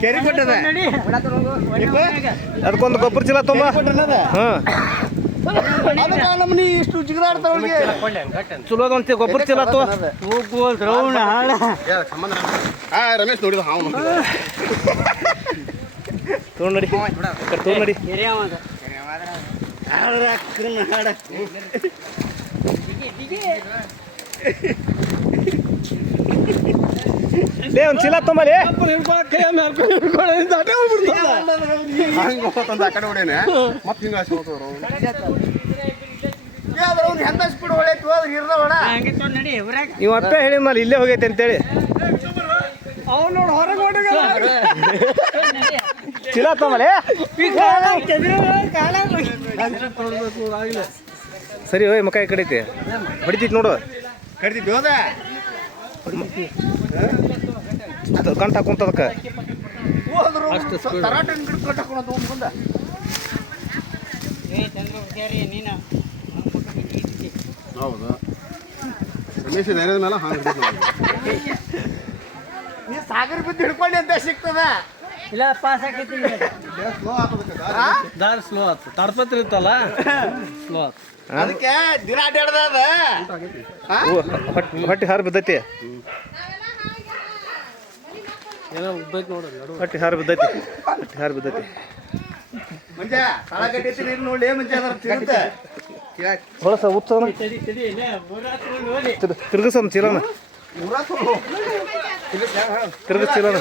ಕೆರಿ ಕೊಟ್ಟದ ಅದಕ್ಕೊಂದು ಗೊಬ್ಬರ ಚೀಲ ತುಂಬ. ಹಾಂ. ನಮ್ಮನಿ ಇಷ್ಟು ಗೊಬ್ಬರ ಚೀಲ ರಮೇಶ್ ನೋಡಿದ ಹಾವು ತೊಗೊಂಡು ನಡಿ ತೊಗೊಂಡು ನಡಿ ಲೇ ಒಂದು ಚೀಲ ತೊಂಬಲಿ ಆ ಕಡೆ ಹೊಡೇನೆ ಮತ್ತೆ ಹಿಂಗ ಹೋಗ್ತವ್ರು ನೀವು ಅಪ್ಪ ಹೇಳಿ ಮೇಲೆ ಇಲ್ಲೇ ಹೋಗೈತೆ ಅಂತೇಳಿ. ಚೀಲ ತೊಂಬಲಿ ಸರಿ ಹೋಯ್ ಮಕ್ಕ ಕಡಿತಿ ಕಡೆ ಹೊಡಿತೈತಿ ನೋಡು. ಕಡಿತೈತಿ ಹೋದ. ಗಂಟ ಕುಂತದಕ್ಕೆ. ಹೋದ್ರು ತರಾಟೆ ಗಿಡ ಕಟ್ಟಾಕೊಂಡು ಮುಂದ. ಹೌದು? ರಮೇಶ್ ಧೈರ್ಯದ ಮೇಲೆ ಹಾಂಗೆ ನೀ ಸಾಗರ ಬಿದ್ದು ಹಿಡ್ಕೊಂಡೆ ಅಂತ ಸಿಗ್ತದ. ಇಲ್ಲ ಪಾಸ್ ಆಕೈತಿ ಸ್ಲೋ ಆಗ್ತದಕ್ಕೆ ದಾರಿ. ಸ್ಲೋ ಆತು ತಾಡ್ಪತ್ರಿ ಇತ್ತಲ್ಲ? ಸ್ಲೋ ಅದಕ್ಕೆ ದಿನ ಅಡ್ಡಾಡ್ದ ಹೊಟ್ಟೆ ಹಾರು ಬಿದ್ದೈತಿ. ಏನೋ ನಡು ಹೊಟ್ಟೆ ಹಾರು ಬಿದ್ದೈತಿ ಹೊಟ್ಟೆ ಹಾರು ಬಿದ್ದೈತಿ ಮಂಜಾ ಕಟ್ಟೈತಿ ನೀರು ನೋಡಿ ಮಂಜ ಅದ್ರ ತಿರುಗುತ್ತೆ ಹೊಳಸ ಉತ್ಸವ ಚೀಲನ ತಿರ್ಗಸ್ ಚೀಲನ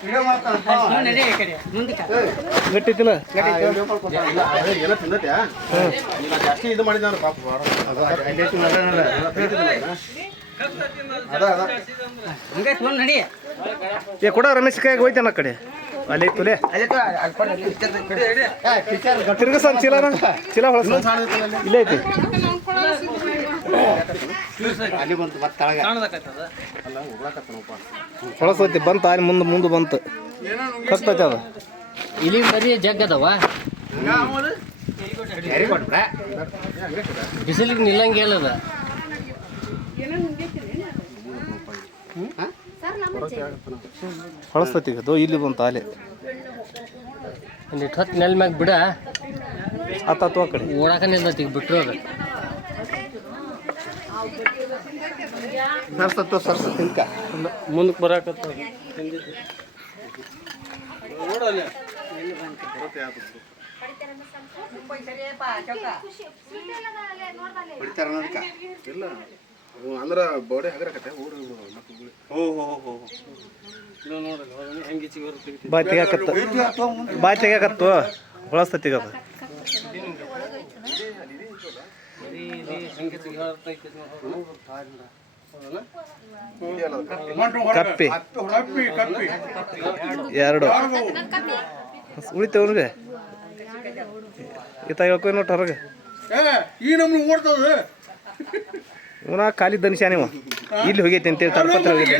ವಿಡಿಯೋ ಮಾಡ್ತಾನಪ್ಪ ನಡಿ ಈ ಕಡೆ ಮುಂದಕ್ಕೆ ಗಟ್ಟಿತಿಲ್ಲ ಏನೋ ತಿಂದತ್ಯಾ ಈಗ ಜಾಸ್ತಿ ಇದು ಮಾಡಿದ ಪಾಪ ಏ ಕೊಡ ರಮೇಶ್ ಕೈಗೆ ಹೋಯ್ತಾನ ಕಡೆ. ಅಲ್ಲಿ ತುಲೆ. ಟೀಚರ್ ಚೀಲ ಚೀಲ ಹೊಳಸ. ಇಲ್ಲೇ ಐತಿ. ಬಂತು ಮತ್ತೆ ತಳಗ. ಕಾಣದಕ್ಕತ್ತದ ಅಲ್ಲ ಹೋಗ್ಲಾಕತ್ತನಪ್ಪ ಹೊಳಸೈತಿ ಬಂತ ಅಲ್ಲಿ ಮುಂದೆ ಮುಂದೆ ಬಂತು. ಕಸ್ತೈತಿ ಅದು. ಇಲ್ಲಿ ಬರೀ ಜಗ್ ಅದಾವ. ಬಿಸಿಲಿಗೆ ನಿಲ್ಲಂಗಿಲ್ಲ ಅದ ಹೊಳಸ್ತೈತಿ ಅದು ಇಲ್ಲಿ ಬಂತು ಅಲ್ಲಿ ಒಂದಿಟ್ಟು ಹೊತ್ತು ನೆಲ ಮ್ಯಾಗ ಬಿಡ. ಆತಾತು ಆ ಕಡೆ. ಓಡಾಕ ನಿಲ್ದತಿ ಈಗ ಬಿಟ್ಟರು ಅದು. ಸರ್ಸತ್ತು ಸರ್ಸ ತಿನ್ಕ. ಮುಂದಕ್ಕೆ ಬರಾಕತ್ತ ಬಿಡ್ತಾರ ಇಲ್ಲ. ಅಂದ್ರ ಬೋಡೆ ಹಗರಕತ್ತೆ ಊರು ಮತ್ತೆ ಹೋ ಹೋ ಬಾಯ್ ತೆಗ್ಯಾಕತ್ತು. ಬಾಯ್ ತೆಗ್ಯಾಕತ್ತು. ಕಪ್ಪಿ. ಎರಡು. ಉಳಿತೇವೆ ಅವ್ರಿಗೆ ಈತ ಹೇಳ್ಕೊ ನೋಟ್ ಹೊರಗೆ. ಈ ನಮ್ಗೆ ಓಡ್ತದ ಇವನ ಖಾಲಿ ದನಿಶಾನೆ ಇಲ್ಲಿ ಹೋಗೈತೆ ಅಂತೇಳಿ ತಡಪತ್ರ ಹೋಗೈತಿ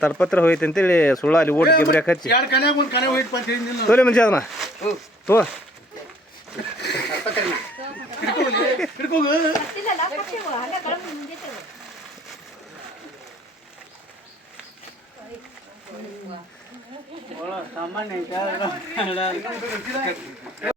ತರ್ಪತ್ರ ಹೋಗೈತಿ ಅಂತೇಳಿ ಸುಳ್ಳ ಅಲ್ಲಿ ಓಟ್ ಗಿಬ್ರಿ ಹಚ್ಚಿ. ತೋಲೆ ಮನುಷ್ಯ ಅದನ್ನ. ತೋ. ಸಾಮಾನ್ಯ